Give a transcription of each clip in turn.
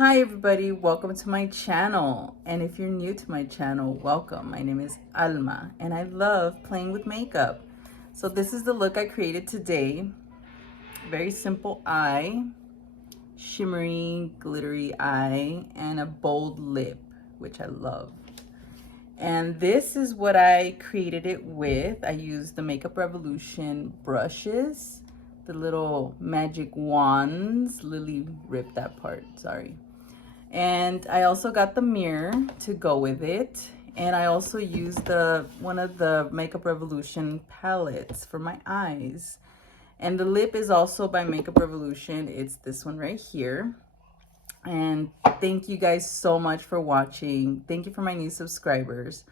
Hi everybody, welcome to my channel. And if you're new to my channel, welcome. My name is Alma and I love playing with makeup. So this is the look I created today. Very simple eye, shimmery, glittery eye, and a bold lip, which I love. And this is what I created it with. I used the Makeup Revolution brushes, the little magic wands. Lily ripped that part, sorry. And I also got the mirror to go with it. And I also used one of the Makeup Revolution palettes for my eyes. And the lip is also by Makeup Revolution. It's this one right here. And thank you guys so much for watching. Thank you for my new subscribers.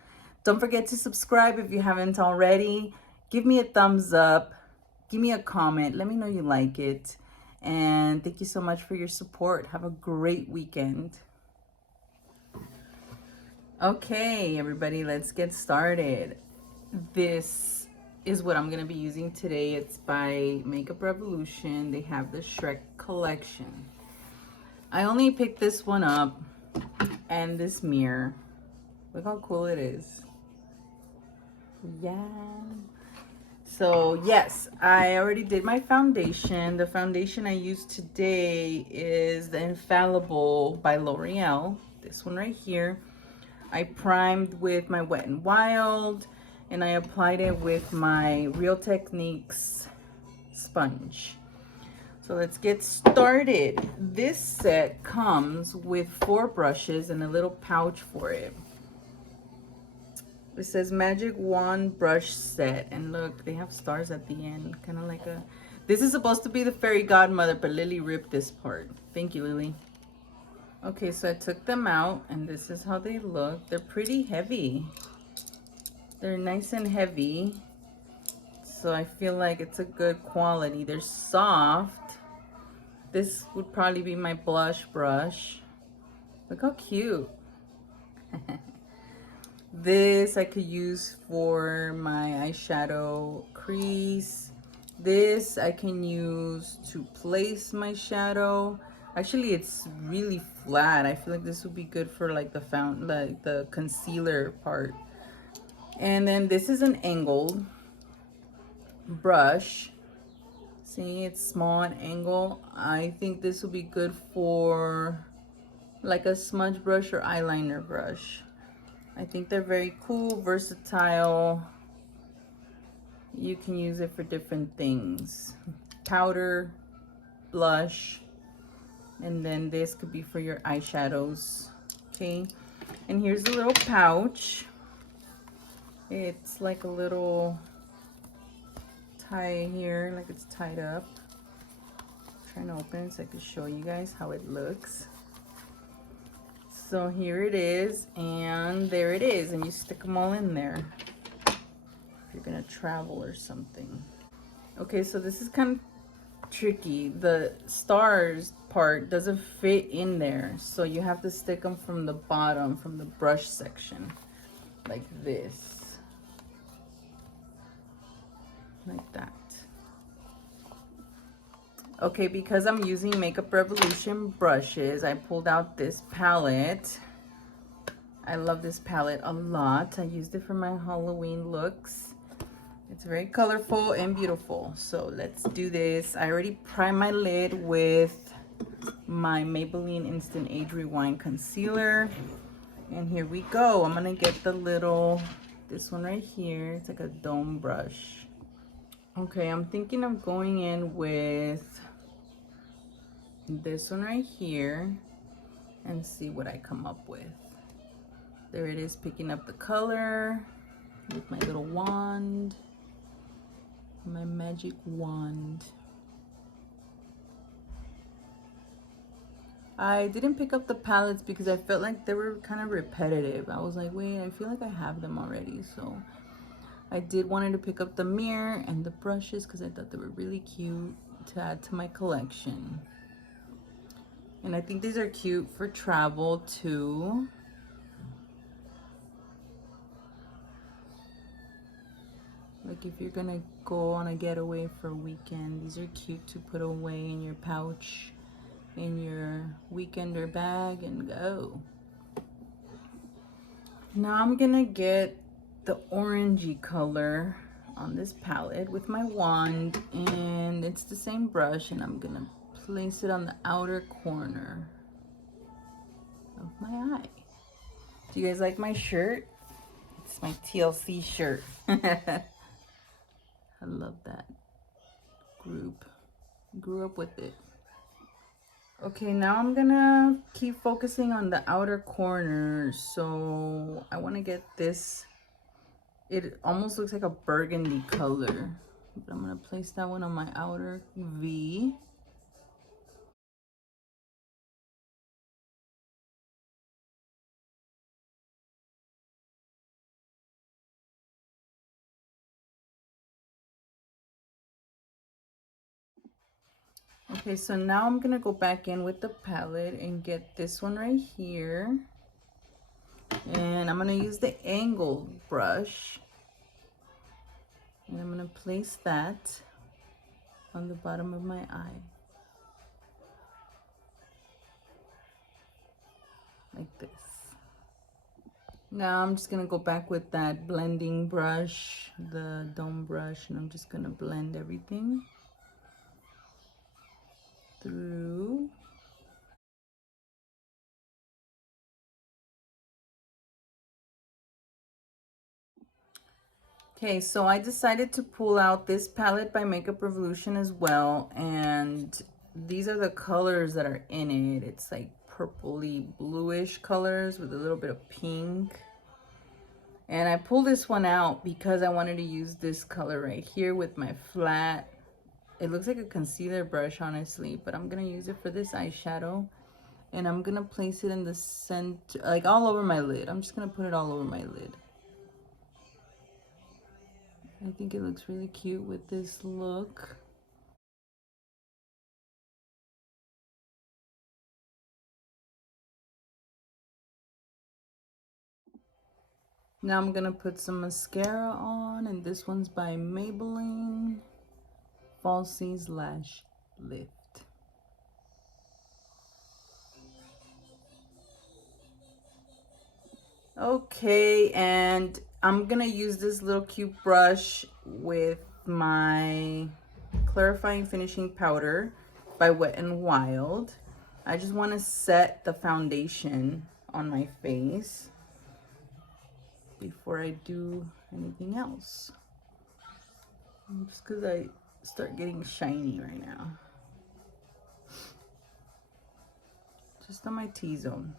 Don't forget to subscribe if you haven't already. Give me a thumbs up. Give me a comment. Let me know you like it. And thank you so much for your support. Have a great weekend. Okay, everybody, let's get started. This is what I'm going to be using today. It's by Makeup Revolution. They have the SHREK collection. I only picked this one up and this mirror. Look how cool it is. Yeah. So yes, I already did my foundation. The foundation I used today is the Infallible by L'Oreal. This one right here. I primed with my Wet n Wild and I applied it with my Real Techniques sponge. So let's get started. This set comes with 4 brushes and a little pouch for it. It says Magic Wand Brush Set. And look, they have stars at the end. Kind of like a... This is supposed to be the fairy godmother, but Lily ripped this part. Thank you, Lily. Okay, so I took them out, and this is how they look. They're pretty heavy. They're nice and heavy. So I feel like it's a good quality. They're soft. This would probably be my blush brush. Look how cute. This I could use for my eyeshadow crease. This I can use to place my shadow. Actually, it's really flat. I feel like this would be good for like the concealer part. And then this is an angled brush. See, it's small and angle. I think this will be good for like a smudge brush or eyeliner brush. I think they're very cool, versatile. You can use it for different things. Powder, blush, and then this could be for your eyeshadows. Okay, and here's a little pouch. It's like a little tie here, like it's tied up. I'm trying to open it so I can show you guys how it looks. So here it is, and there it is, and you stick them all in there if you're gonna travel or something. Okay, so this is kind of tricky. The stars part doesn't fit in there, so you have to stick them from the bottom, from the brush section, like this, like that. Okay, because I'm using Makeup Revolution brushes, I pulled out this palette. I love this palette a lot. I used it for my Halloween looks. It's very colorful and beautiful. So let's do this. I already primed my lid with my Maybelline Instant Age Rewind Concealer. And here we go. I'm gonna get this one right here. It's like a dome brush. Okay, I'm thinking of going in with this one right here and see what I come up with. There it is, picking up the color with my little wand, my magic wand. I didn't pick up the palettes because I felt like they were kind of repetitive. I was like, wait, I feel like I have them already. So I did wanted to pick up the mirror and the brushes because I thought they were really cute to add to my collection. And I think these are cute for travel too. Like if you're gonna go on a getaway for a weekend, these are cute to put away in your pouch in your weekender bag and go. Now I'm gonna get the orangey color on this palette with my wand, and it's the same brush, and I'm gonna place it on the outer corner of my eye. Do you guys like my shirt? It's my TLC shirt. I love that group. Grew up with it. Okay, now I'm gonna keep focusing on the outer corner. So I want to get this, it almost looks like a burgundy color. But I'm gonna place that one on my outer V. Okay, so now I'm gonna go back in with the palette and get this one right here. And I'm gonna use the angled brush. And I'm gonna place that on the bottom of my eye. Like this. Now I'm just gonna go back with that blending brush, the dome brush, and I'm just gonna blend everything through. Okay, so I decided to pull out this palette by Makeup Revolution as well, and these are the colors that are in it. It's like purpley bluish colors with a little bit of pink. And I pulled this one out because I wanted to use this color right here with my flat. It looks like a concealer brush, honestly, but I'm gonna use it for this eyeshadow. And I'm gonna place it in the center, like all over my lid. I'm just gonna put it all over my lid. I think it looks really cute with this look. Now I'm gonna put some mascara on, and this one's by Maybelline Falsies Lash Lift. Okay, and I'm gonna use this little cute brush with my clarifying finishing powder by Wet n Wild. I just want to set the foundation on my face before I do anything else, just because I start getting shiny right now, just on my T-zone.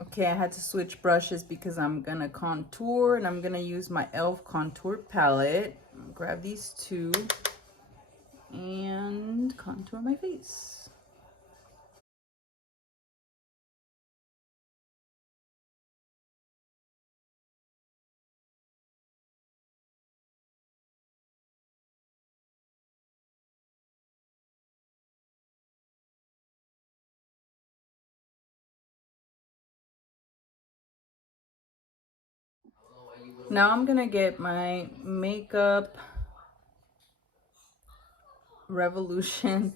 Okay, I had to switch brushes because I'm gonna contour, and I'm gonna use my e.l.f. contour palette. Grab these two and contour my face. Now I'm gonna get my Makeup Revolution.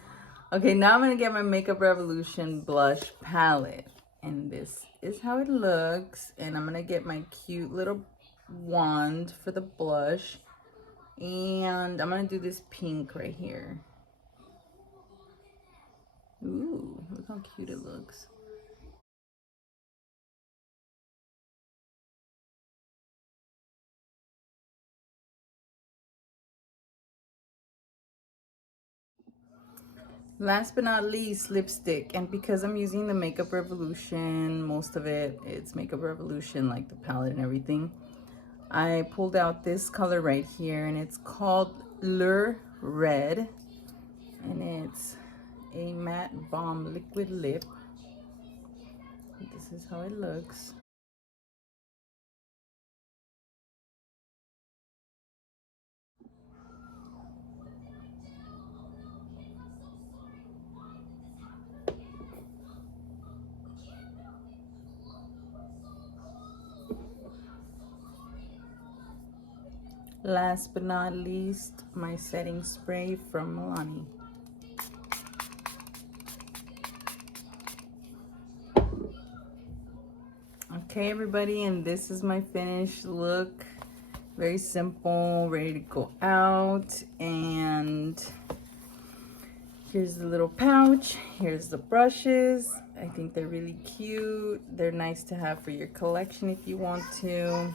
Okay, now I'm gonna get my Makeup Revolution blush palette, and this is how it looks. And I'm gonna get my cute little wand for the blush, and I'm gonna do this pink right here. Ooh, look how cute it looks. Last but not least, lipstick. And because I'm using the Makeup Revolution, most of it's Makeup Revolution, like the palette and everything, I pulled out this color right here, and it's called Lure Red, and it's a matte balm liquid lip. This is how it looks. Last but not least, my setting spray from Milani. Okay, everybody, and this is my finished look. Very simple, ready to go out. And here's the little pouch. Here's the brushes. I think they're really cute. They're nice to have for your collection if you want to,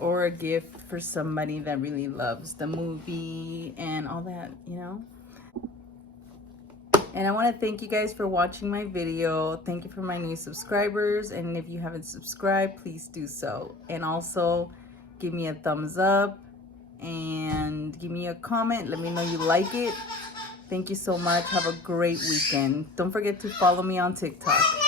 or a gift for somebody that really loves the movie and all that, you know. And I want to thank you guys for watching my video. Thank you for my new subscribers, and if you haven't subscribed, please do so. And also give me a thumbs up and give me a comment. Let me know you like it. Thank you so much. Have a great weekend. Don't forget to follow me on TikTok.